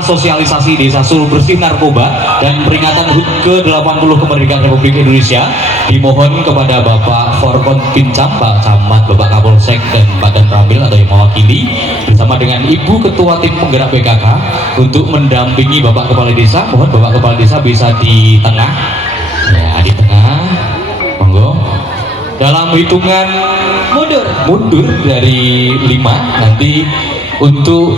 sosialisasi desa Suruh Bersih Narkoba dan peringatan HUT ke-80 kemerdekaan Republik Indonesia dimohon kepada Bapak Forkon Pincam, Pak Camat, Bapak Kapolsek dan Pak Dan Ramil atau yang mewakili bersama dengan Ibu Ketua Tim Penggerak PKK untuk mendampingi Bapak Kepala Desa. Mohon Bapak Kepala Desa bisa di tengah, ya di tengah, monggo. Dalam hitungan mundur dari 5 nanti untuk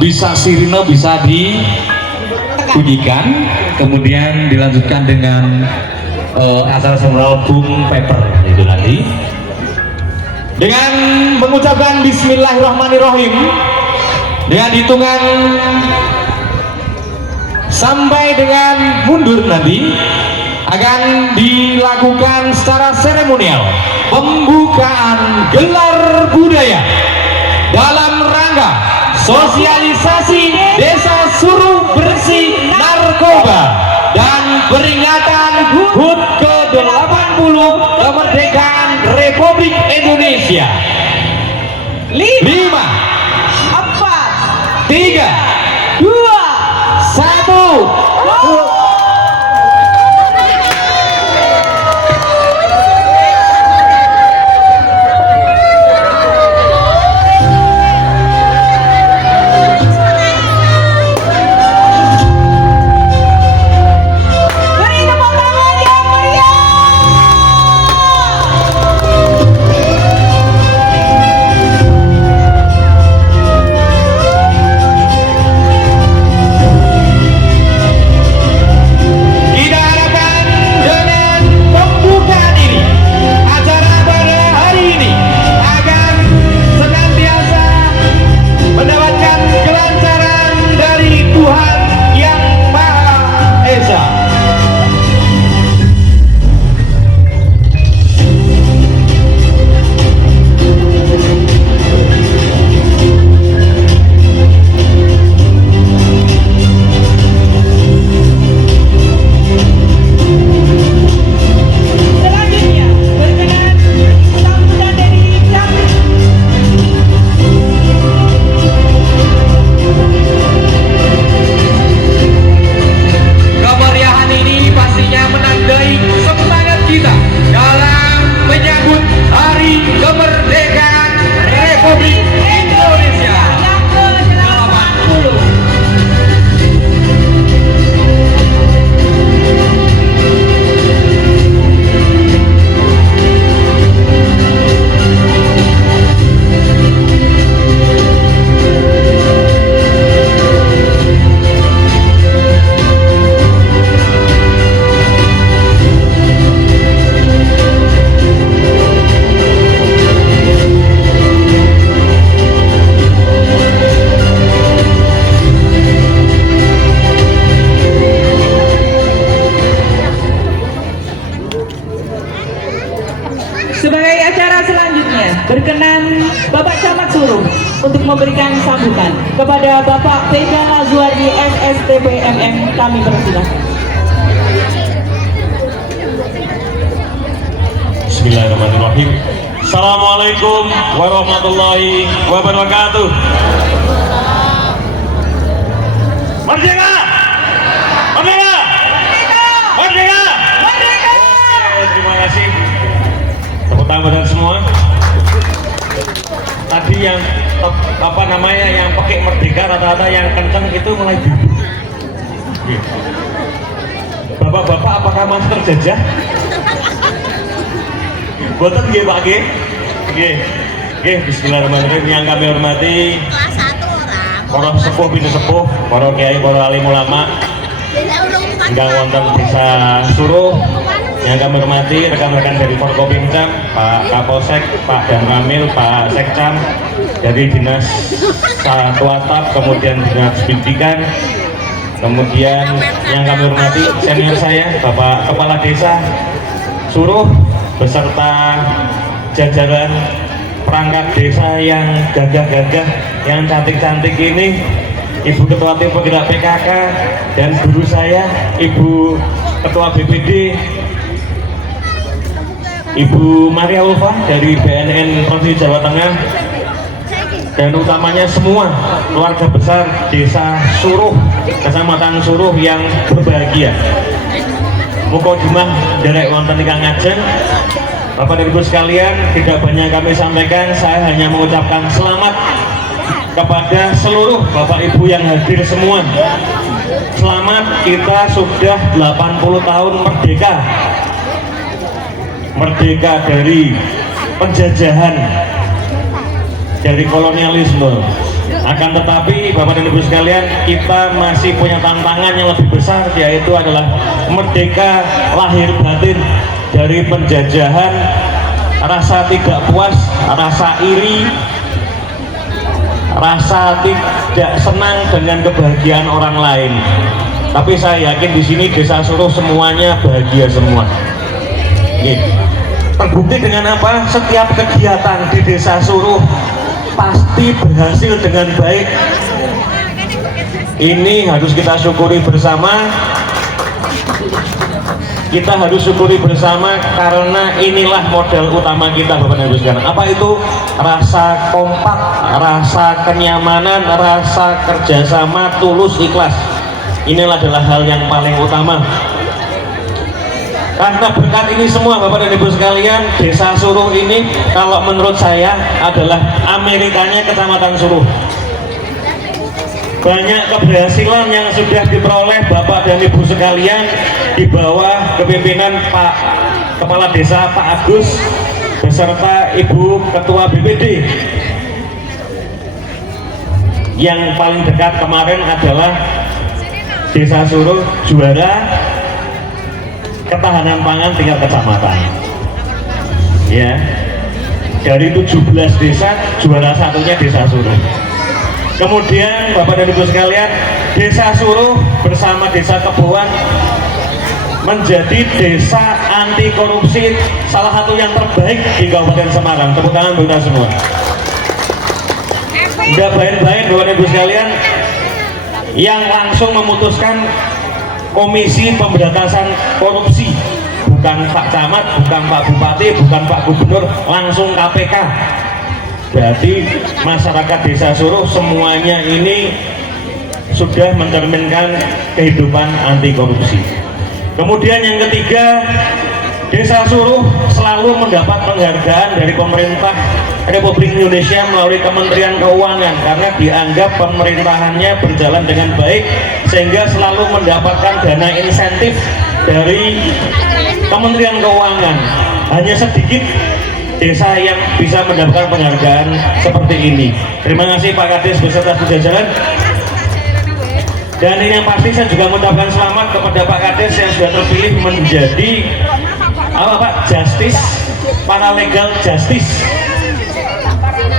bisa sirine bisa dibunyikan, kemudian dilanjutkan dengan acara sembral Bung Pepper itu nanti dengan mengucapkan Bismillahirrahmanirrahim dengan hitungan sampai dengan mundur nanti akan dilakukan secara seremonial pembukaan gelar budaya dalam rangka sosialisasi Desa Suruh Bersih Narkoba dan peringatan HUT ke-80 kemerdekaan Republik Indonesia. 5, 4, 3, 2, 1. Sebagai acara selanjutnya, berkenan Bapak Camat Suruh untuk memberikan sambutan kepada Bapak Vega Nazwardi SSTP MM. Kami persilakan. Bismillahirrahmanirrahim. Assalamualaikum warahmatullahi wabarakatuh. Merdeka! Merdeka! Merdeka! Merdeka! Terima kasih. Tepuk tangan buat semua. Tadi yang yang pakai merdeka rata-rata yang kenceng itu mulai duduk. Bapak-bapak apakah masih terjajah? Boten nggih Pak nggih. Nggih, bismillahirrahmanirrahim. Yang kami hormati para sepuh bini sepuh, para kiai, para alim ulama ingkang wonten Desa Suruh. Yang kami hormati rekan-rekan dari Forkopimda, Pak Kapolsek, Pak Dan Ramil, Pak Sekcam dari Dinas Satwatap, kemudian Dinas Pendidikan, kemudian yang kami hormati senior saya Bapak Kepala Desa Suruh beserta jajaran perangkat desa yang gagah-gagah, yang cantik-cantik ini, Ibu Ketua Tim Penggerak PKK dan guru saya Ibu Ketua BPD Ibu Maria Ulfa dari BNN Provinsi Jawa Tengah, dan utamanya semua keluarga besar Desa Suruh, Kecamatan Suruh yang berbahagia. Mukadimah derek wonten ingkang ngajeng. Bapak dan Ibu sekalian, tidak banyak kami sampaikan, saya hanya mengucapkan selamat kepada seluruh Bapak Ibu yang hadir semua. Selamat, kita sudah 80 tahun merdeka. Merdeka dari penjajahan, dari kolonialisme. Akan tetapi Bapak dan Ibu sekalian, kita masih punya tantangan yang lebih besar, yaitu adalah merdeka lahir batin dari penjajahan, rasa tidak puas, rasa iri, rasa tidak senang dengan kebahagiaan orang lain. Tapi saya yakin di sini Desa Suruh semuanya bahagia semua. Terbukti dengan apa? Setiap kegiatan di Desa Suruh pasti berhasil dengan baik. Ini harus kita syukuri bersama. Kita harus syukuri bersama karena inilah modal utama kita, Bapak dan Ibu sekalian. Apa itu? Rasa kompak, rasa kenyamanan, rasa kerjasama, tulus, ikhlas. Inilah adalah hal yang paling utama. Karena berkat ini semua, Bapak dan Ibu sekalian, Desa Suruh ini kalau menurut saya adalah Amerikanya Kecamatan Suruh. Banyak keberhasilan yang sudah diperoleh Bapak dan Ibu sekalian di bawah kepemimpinan Pak Kepala Desa Pak Agus beserta Ibu Ketua BPD. Yang paling dekat kemarin adalah Desa Suruh juara ketahanan pangan tingkat kecamatan. Ya, dari 17 desa juara satunya Desa Suruh. Kemudian Bapak dan Ibu sekalian, Desa Suruh bersama Desa Keboan menjadi desa anti korupsi salah satu yang terbaik di Kabupaten Semarang. Tepuk tangan buat kita semua. Tidak main-main Bapak dan Ibu sekalian, yang langsung memutuskan Komisi Pemberantasan Korupsi, bukan Pak Camat, bukan Pak Bupati, bukan Pak Gubernur, langsung KPK. Berarti masyarakat Desa Suruh semuanya ini sudah mencerminkan kehidupan anti korupsi. Kemudian yang ketiga, Desa Suruh selalu mendapat penghargaan dari pemerintah Republik Indonesia melalui Kementerian Keuangan karena dianggap pemerintahannya berjalan dengan baik, sehingga selalu mendapatkan dana insentif dari Kementerian Keuangan. Hanya sedikit desa yang bisa mendapatkan penghargaan seperti ini. Terima kasih Pak Kades beserta jajaran. Dan ini yang pasti saya juga mengucapkan selamat kepada Pak Kades yang sudah terpilih menjadi apa Pak? Justice, Paralegal Justice.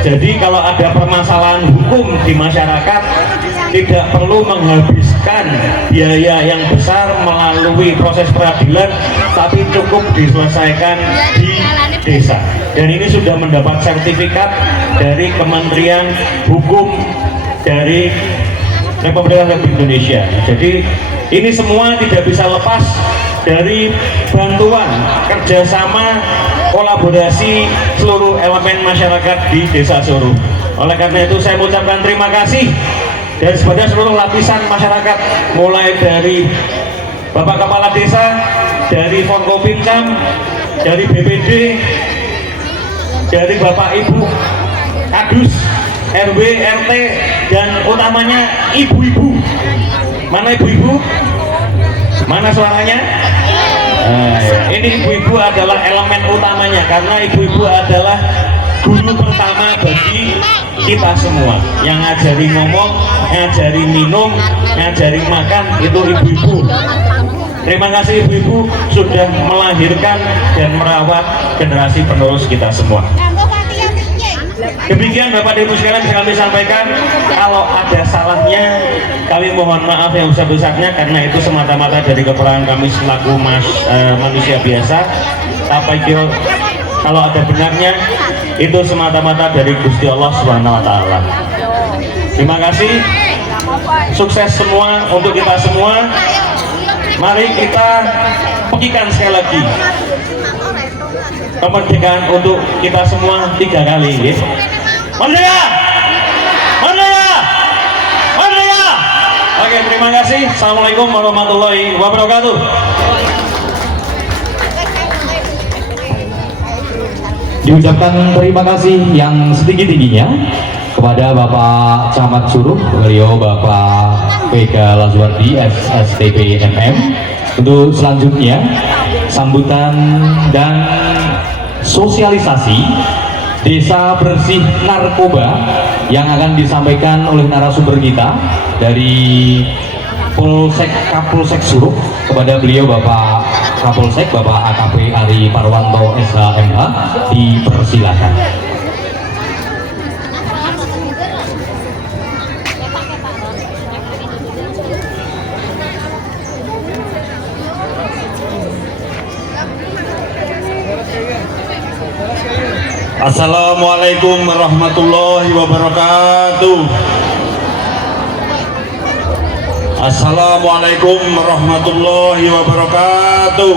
Jadi kalau ada permasalahan hukum di masyarakat, tidak perlu menghabiskan biaya yang besar melalui proses peradilan, tapi cukup diselesaikan di desa. Dan ini sudah mendapat sertifikat dari Kementerian Hukum dari Republik Indonesia. Jadi ini semua tidak bisa lepas dari bantuan, kerjasama, kolaborasi seluruh elemen masyarakat di Desa Suruh. Oleh karena itu saya mengucapkan terima kasih dari kepada seluruh lapisan masyarakat, mulai dari Bapak Kepala Desa, dari Forkopimcam, dari BPD, dari Bapak Ibu Kadus, RW, RT, dan utamanya ibu-ibu. Mana ibu-ibu? Mana suaranya? Ini ibu-ibu adalah elemen utamanya karena ibu-ibu adalah guru pertama bagi kita semua. Yang ngajari ngomong, ngajari minum, ngajari makan itu ibu-ibu. Terima kasih ibu-ibu sudah melahirkan dan merawat generasi penerus kita semua. Demikian Bapak Ibu sekalian bisa kami sampaikan. Kalau ada salahnya kami mohon maaf yang besar-besarnya, karena itu semata-mata dari kekurangan kami selaku manusia biasa. Tapi kalau ada benarnya itu semata-mata dari Gusti Allah Subhanahu wa Ta'ala. Terima kasih, sukses semua untuk kita semua. Mari kita pegikan sekali lagi kemerdekaan untuk kita semua 3 kali. Merdeka! Oke, terima kasih. Assalamualaikum warahmatullahi wabarakatuh. Diucapkan terima kasih yang setinggi-tingginya kepada Bapak Camat Suruh, beliau Bapak Vega Lazuardi SSTP MM. Untuk selanjutnya sambutan dan sosialisasi Desa Bersih Narkoba yang akan disampaikan oleh narasumber kita dari Polsek Kapolsek Suruh. Kepada beliau Bapak Kapolsek Bapak AKP Ari Parwanto SHMH dipersilakan. Assalamualaikum warahmatullahi wabarakatuh. Assalamualaikum warahmatullahi wabarakatuh.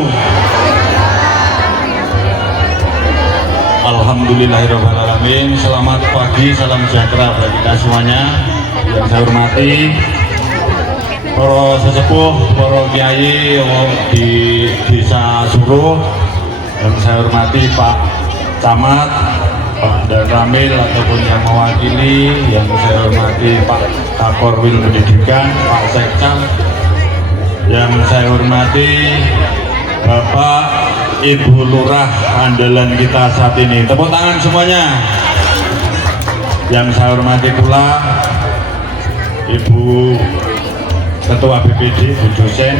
Alhamdulillahirrahmanirrahim. Selamat pagi, salam sejahtera bagi kita semuanya. Yang saya hormati para sesepuh, para kiai di Desa Suruh. Yang saya hormati Pak Camat, Pak Dan Ramil ataupun yang mewakili, yang saya hormati Pak Kakorwil Pendidikan, Pak Sekcam, yang saya hormati Bapak Ibu Lurah andalan kita saat ini. Tepuk tangan semuanya. Yang saya hormati pula Ibu Ketua BPD, Bu Dosen,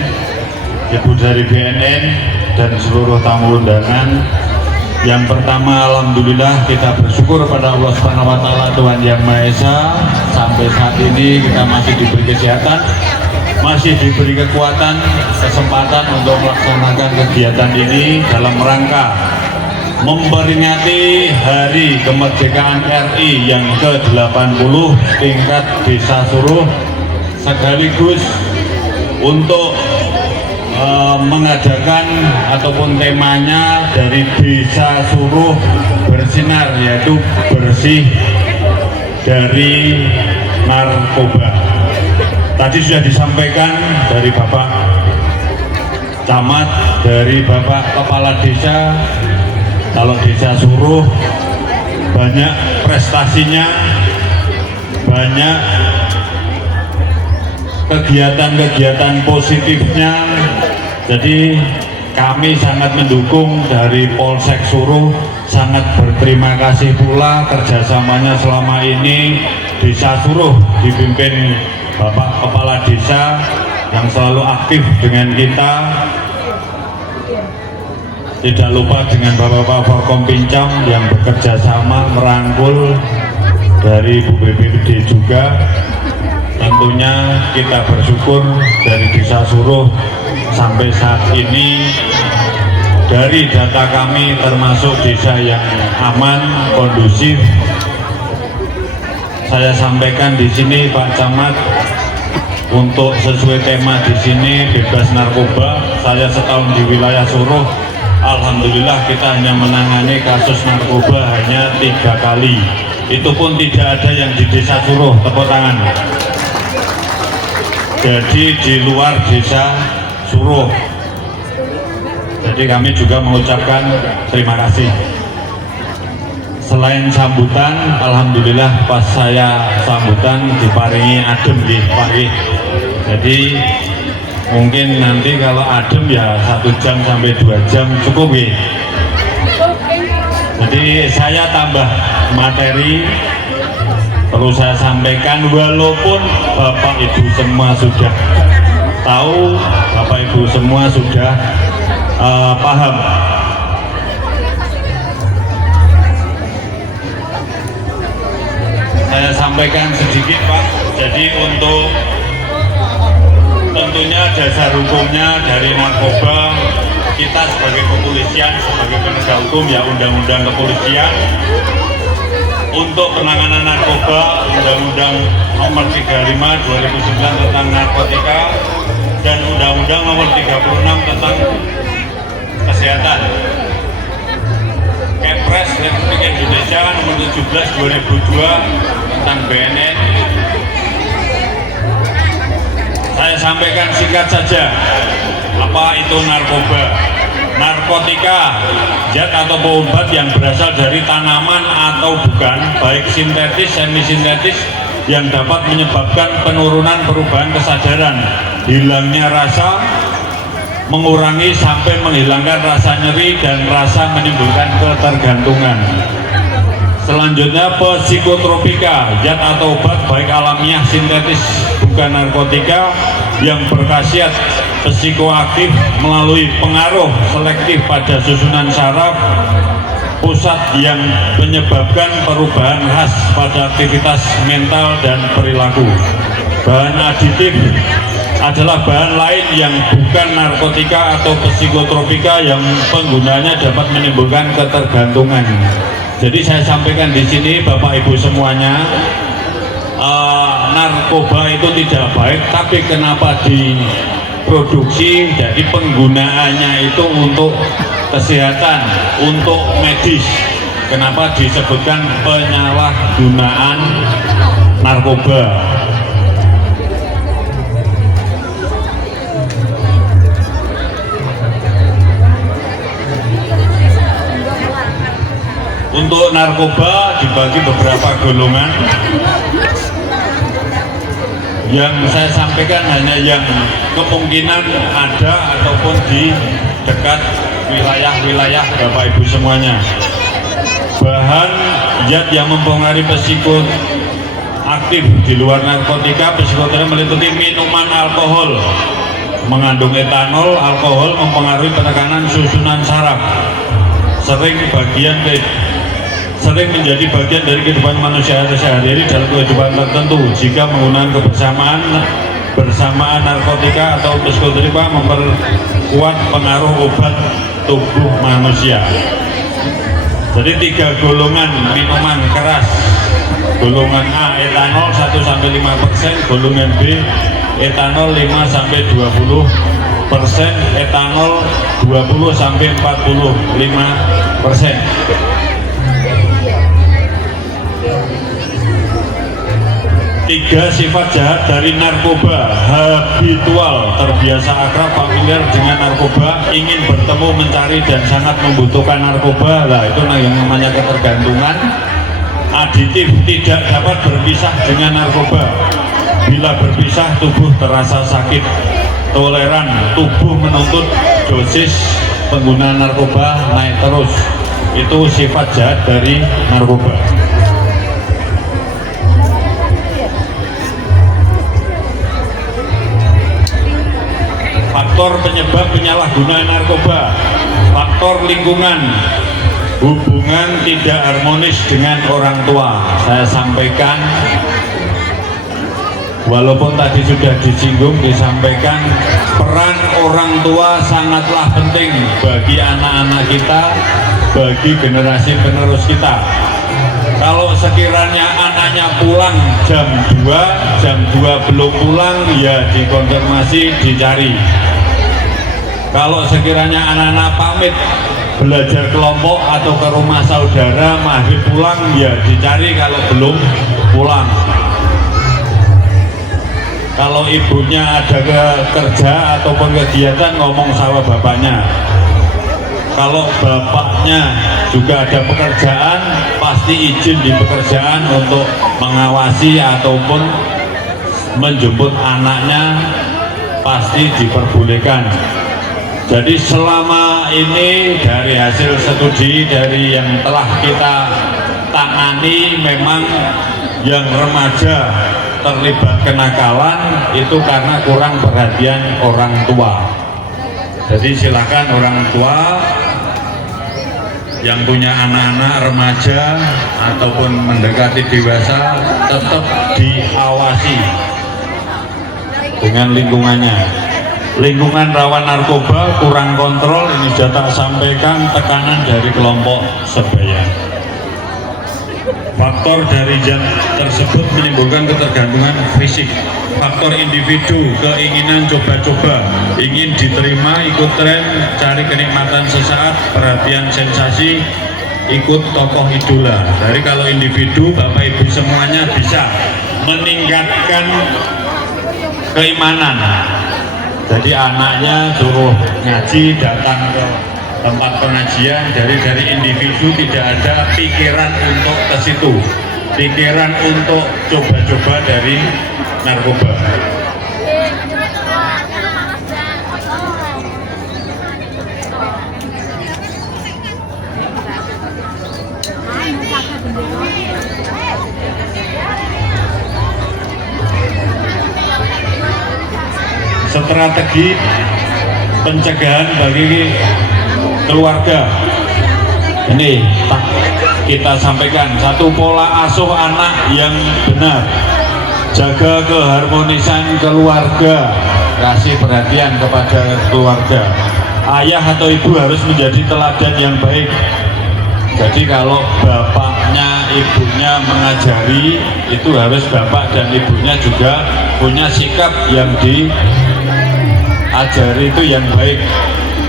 Ibu dari BNN dan seluruh tamu undangan. Yang pertama, alhamdulillah kita bersyukur pada Allah Subhanahu wa taala Tuhan Yang Maha Esa, sampai saat ini kita masih diberi kesehatan, masih diberi kekuatan, kesempatan untuk melaksanakan kegiatan ini dalam rangka memperingati Hari Kemerdekaan RI yang ke-80 tingkat Desa Suruh, sekaligus untuk mengadakan ataupun temanya dari Desa Suruh Bersinar, yaitu bersih dari narkoba. Tadi sudah disampaikan dari Bapak Camat, dari Bapak Kepala Desa, kalau Desa Suruh banyak prestasinya, banyak kegiatan-kegiatan positifnya. Jadi kami sangat mendukung dari Polsek Suruh, sangat berterima kasih pula kerjasamanya selama ini. Desa Suruh dipimpin Bapak Kepala Desa yang selalu aktif dengan kita. Tidak lupa dengan Bapak Forkom Pincam yang bekerja sama merangkul dari Bu BPD juga. Tentunya kita bersyukur dari Desa Suruh sampai saat ini, dari data kami termasuk desa yang aman, kondusif. Saya sampaikan di sini Pak Camat, untuk sesuai tema di sini bebas narkoba. Saya setahun di wilayah Suruh, alhamdulillah kita hanya menangani kasus narkoba hanya 3 kali. Itu pun tidak ada yang di Desa Suruh. Tepuk tangan. Jadi di luar Desa Suruh. Jadi kami juga mengucapkan terima kasih. Selain sambutan, alhamdulillah pas saya sambutan diparingi adem nggih Pak nggih. Jadi mungkin nanti kalau adem ya 1 jam sampai 2 jam cukup nggih. Jadi saya tambah materi. Perlu saya sampaikan, walaupun Bapak Ibu semua sudah tahu, Bapak Ibu semua sudah paham. Saya sampaikan sedikit Pak. Jadi untuk tentunya dasar hukumnya dari narkoba, kita sebagai kepolisian, sebagai penegak hukum ya Undang-Undang Kepolisian. Untuk penanganan narkoba, Undang-Undang Nomor 35 2009 tentang narkotika dan Undang-Undang Nomor 36 tentang kesehatan. Kepres Republik Indonesia Nomor 17 2002 tentang BNN. sampaikan singkat saja. Apa itu narkoba? Narkotika, zat atau obat yang berasal dari tanaman atau bukan, baik sintetis, semi-sintetis, yang dapat menyebabkan penurunan perubahan kesadaran, hilangnya rasa, mengurangi sampai menghilangkan rasa nyeri dan rasa menimbulkan ketergantungan. Selanjutnya psikotropika, zat atau obat baik alamiah, sintetis, bukan narkotika, yang berkhasiat psikoaktif melalui pengaruh selektif pada susunan saraf pusat yang menyebabkan perubahan khas pada aktivitas mental dan perilaku. Bahan aditif adalah bahan lain yang bukan narkotika atau psikotropika yang penggunanya dapat menimbulkan ketergantungan. Jadi saya sampaikan di sini Bapak Ibu semuanya, narkoba itu tidak baik, tapi kenapa diproduksi? Jadi penggunaannya itu untuk kesehatan, untuk medis. Kenapa disebutkan penyalahgunaan narkoba? Untuk narkoba dibagi beberapa golongan. Yang saya sampaikan hanya yang kemungkinan ada ataupun di dekat wilayah-wilayah Bapak Ibu semuanya. Bahan zat yang mempengaruhi psikoaktif di luar narkotika, psikotropika meliputi minuman alkohol, mengandung etanol. Alkohol mempengaruhi penekanan susunan saraf, sering menjadi bagian dari kehidupan manusia sehari-hari dalam kehidupan tertentu. Jika menggunakan bersamaan narkotika atau psikotropika memperkuat pengaruh obat tubuh manusia. Jadi 3 golongan minuman keras. Golongan A etanol 1-5%, golongan B etanol 5-20%, etanol 20-45%. 3 sifat jahat dari narkoba. Habitual, terbiasa akrab, familiar dengan narkoba, ingin bertemu, mencari, dan sangat membutuhkan narkoba. Lah itu yang namanya ketergantungan. Aditif, tidak dapat berpisah dengan narkoba. Bila berpisah, tubuh terasa sakit. Toleran, tubuh menuntut dosis penggunaan narkoba naik terus. Itu sifat jahat dari narkoba. Faktor penyebab penyalahgunaan narkoba. Faktor lingkungan, hubungan tidak harmonis dengan orang tua. Saya sampaikan, walaupun tadi sudah disinggung, disampaikan, peran orang tua sangatlah penting bagi anak-anak kita, bagi generasi penerus kita. Kalau sekiranya anaknya pulang jam 2 belum pulang, ya dikonfirmasi, dicari. Kalau sekiranya anak-anak pamit belajar kelompok atau ke rumah saudara, maghrib pulang, ya dicari kalau belum pulang. Kalau ibunya ada kerja ataupun kegiatan, ngomong sama bapaknya. Kalau bapaknya juga ada pekerjaan, pasti izin di pekerjaan untuk mengawasi ataupun menjemput anaknya, pasti diperbolehkan. Jadi selama ini dari hasil studi dari yang telah kita tangani, memang yang remaja terlibat kenakalan itu karena kurang perhatian orang tua. Jadi silakan orang tua yang punya anak-anak remaja ataupun mendekati dewasa tetap diawasi dengan lingkungannya. Lingkungan rawan narkoba, kurang kontrol, ini sudah tak sampaikan, tekanan dari kelompok sebaya. Faktor dari zat tersebut menimbulkan ketergantungan fisik. Faktor individu, keinginan coba-coba, ingin diterima, ikut tren, cari kenikmatan sesaat, perhatian sensasi, ikut tokoh idola. Jadi kalau individu, Bapak Ibu semuanya bisa meningkatkan keimanan, Jadi anaknya suruh ngaji, datang ke tempat pengajian, dari individu tidak ada pikiran untuk ke situ, pikiran untuk coba-coba dari narkoba. Strategi pencegahan bagi keluarga ini kita sampaikan, satu, pola asuh anak yang benar, jaga keharmonisan keluarga, kasih perhatian kepada keluarga. Ayah atau ibu harus menjadi teladan yang baik. Jadi kalau bapaknya ibunya mengajari, itu harus bapak dan ibunya juga punya sikap yang diajari itu yang baik.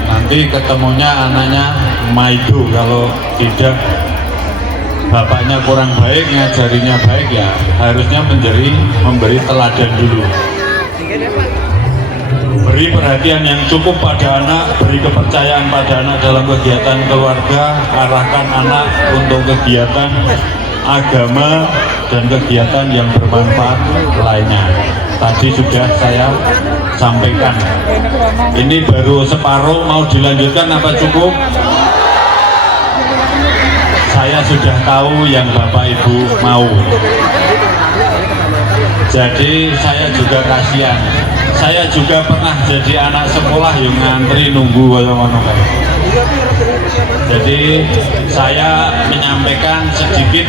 Nanti ketemunya anaknya maido, kalau tidak bapaknya kurang baik, ngajarinya baik, ya harusnya memberi teladan dulu. Beri perhatian yang cukup pada anak, beri kepercayaan pada anak dalam kegiatan keluarga, arahkan anak untuk kegiatan agama dan kegiatan yang bermanfaat lainnya. Tadi sudah saya sampaikan. Ini baru separuh, mau dilanjutkan apa cukup? Saya sudah tahu yang Bapak Ibu mau. Jadi saya juga kasihan. Saya juga pernah jadi anak sekolah yang ngantri nunggu ngono. Jadi saya menyampaikan sedikit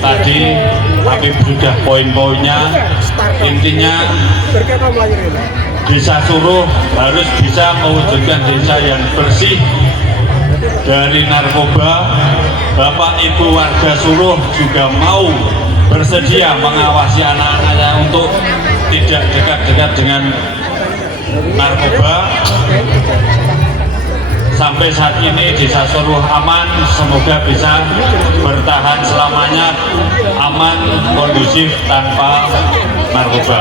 tadi, tapi sudah poin-poinnya. Intinya Desa Suruh harus bisa mewujudkan desa yang bersih dari narkoba. Bapak Ibu warga Suruh juga mau bersedia mengawasi anak-anaknya untuk tidak dekat-dekat dengan narkoba. Sampai saat ini Desa Suruh aman, semoga bisa bertahan selamanya aman, kondusif, tanpa narkoba.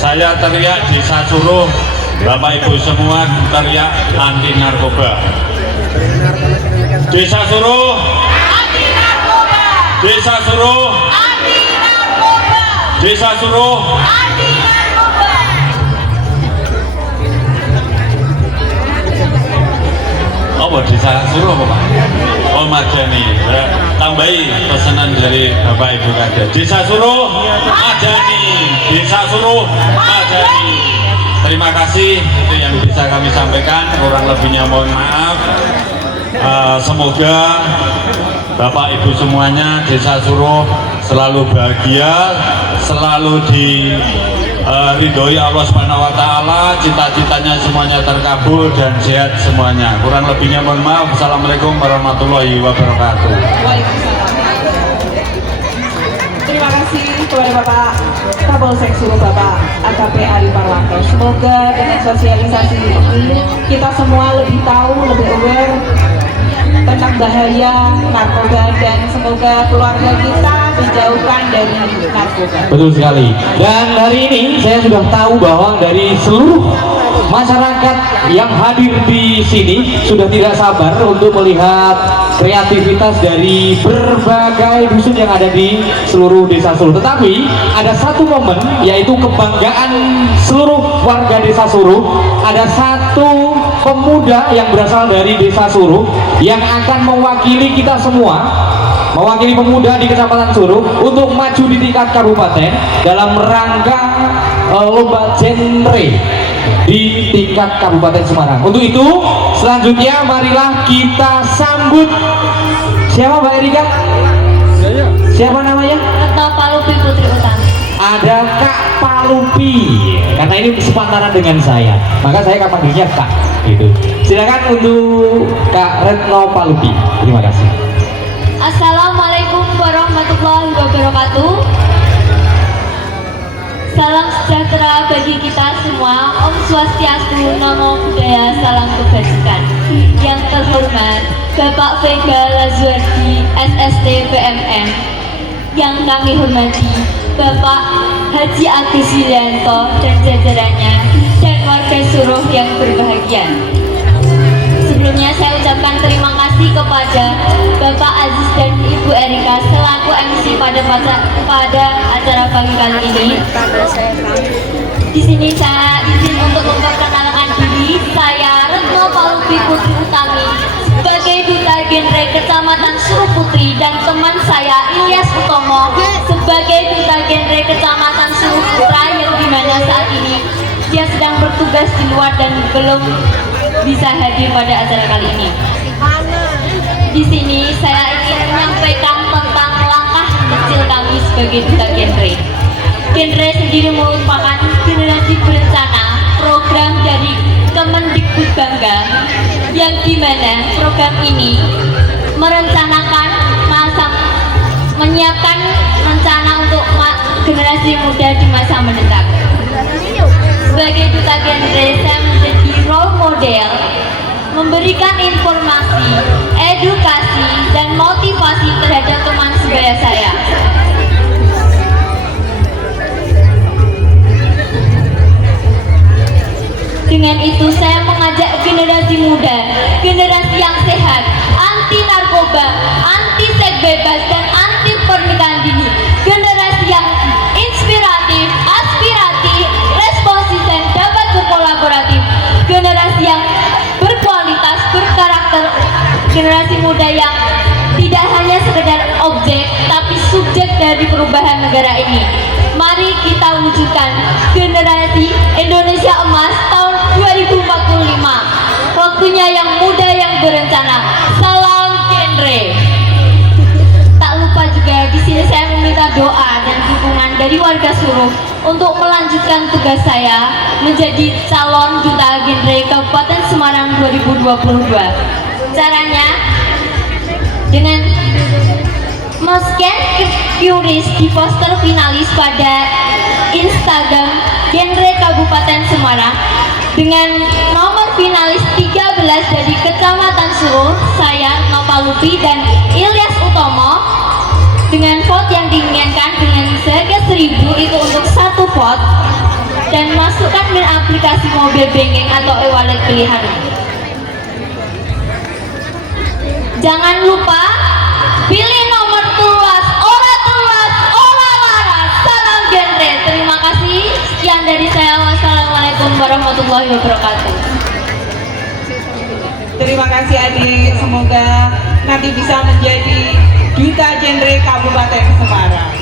Saya teriak Desa Suruh, Bapak Ibu semua teriak anti narkoba. Desa Suruh anti narkoba. Desa Suruh anti narkoba. Desa Suruh anti narkoba. Oh, Desa Suruh apa Pak? Oh, Madani. Tambahi pesanan dari Bapak Ibu Kada. Desa Suruh Madani. Desa Suruh Madani. Terima kasih, itu yang bisa kami sampaikan, kurang lebihnya mohon maaf. Semoga Bapak Ibu semuanya Desa Suruh selalu bahagia, selalu diridhoi Allah Subhanahu wa taala, cita-citanya semuanya terkabul dan sehat semuanya. Kurang lebihnya mohon maaf. Assalamualaikum warahmatullahi wabarakatuh. Terima kasih kepada Bapak Kapolsek Suruh, Bapak AKP Ari Parwanto. Semoga dengan sosialisasi ini kita semua lebih tahu, lebih aware tentang bahaya narkoba, dan semoga keluarga kita dijauhkan dari narkoba. Betul sekali. Dan hari ini saya sudah tahu bahwa dari seluruh masyarakat yang hadir di sini sudah tidak sabar untuk melihat kreativitas dari berbagai dusun yang ada di seluruh Desa Suruh. Tetapi ada satu momen, yaitu kebanggaan seluruh warga Desa Suruh. Ada satu pemuda yang berasal dari Desa Suruh yang akan mewakili kita semua, mewakili pemuda di Kecamatan Suruh untuk maju di tingkat kabupaten dalam rangka lomba genre di tingkat Kabupaten Semarang. Untuk itu selanjutnya marilah kita sambut, siapa Mbak Erika? Siapa namanya? Retno Palupi Putri Utami. Ada Kak Palupi, karena ini sepantaran dengan saya, maka saya akan panggilnya Kak gitu. Silakan untuk Kak Retno Palupi. Terima kasih. Assalamualaikum warahmatullahi wabarakatuh. Salam sejahtera bagi kita semua. Om Swastiastu, Namo Buddhaya, salam kebajikan. Yang terhormat Bapak Vega Lazuardi, SST BMM. Yang kami hormati Bapak Haji Agus Yulianto dan jajarannya dan warga Suruh yang berbahagia. Sebelumnya saya ucapkan terima kasih kepada Bapak Aziz dan Ibu Erika selaku MC pada acara pagi kali ini. Di sini saya izin untuk memperkenalkan diri. Saya Retno Palupi Putri Utami sebagai Duta Genre Kecamatan Suruh Putri dan teman saya Ilyas Utomo sebagai Duta Genre Kecamatan Suruh Putra yang dimana saat ini dia sedang bertugas di luar dan belum bisa hadir pada acara kali ini. Di sini saya ingin menyampaikan tentang langkah kecil kami sebagai Duta Genre. Genre sendiri merupakan generasi berencana program dari Kemendikbud Bangga yang dimana program ini merencanakan menyiapkan rencana untuk generasi muda di masa mendatang. Sebagai Duta Genre, saya menjadi role model, memberikan informasi, edukasi, dan motivasi terhadap teman sebaya saya. Dengan itu saya mengajak generasi muda, generasi yang sehat, anti narkoba, anti seks bebas, dan anti pernikahan dini, generasi yang inspiratif, aspiratif, responsif, dan dapat berkolaboratif, generasi yang berkualitas, berkarakter, generasi muda yang tidak hanya sekedar objek, tapi subjek dari perubahan negara ini. Mari kita wujudkan generasi Indonesia Emas tahun 2045. Waktunya yang muda yang berencana. Salam Genre. Tak lupa juga di sini saya meminta doa dan dukungan dari warga Suruh untuk melanjutkan tugas saya menjadi calon Duta Genre Kabupaten Semarang 2022. Caranya dengan men-scan QRIS di poster finalis pada Instagram Genre Kabupaten Semarang dengan nomor finalis 13 dari Kecamatan Suruh, saya Nopalupi dan Ilyas Utomo dengan vote yang diinginkan dengan seharga 1.000 itu untuk satu vote dan masukkan min aplikasi mobil banking atau e-wallet pilihan. Jangan lupa pilih nomor tuas, ora laras. Salam Genre. Terima kasih. Sekian dari saya. Wassalamualaikum warahmatullahi wabarakatuh. Terima kasih adik, semoga nanti bisa menjadi Duta Genre Kabupaten Semarang.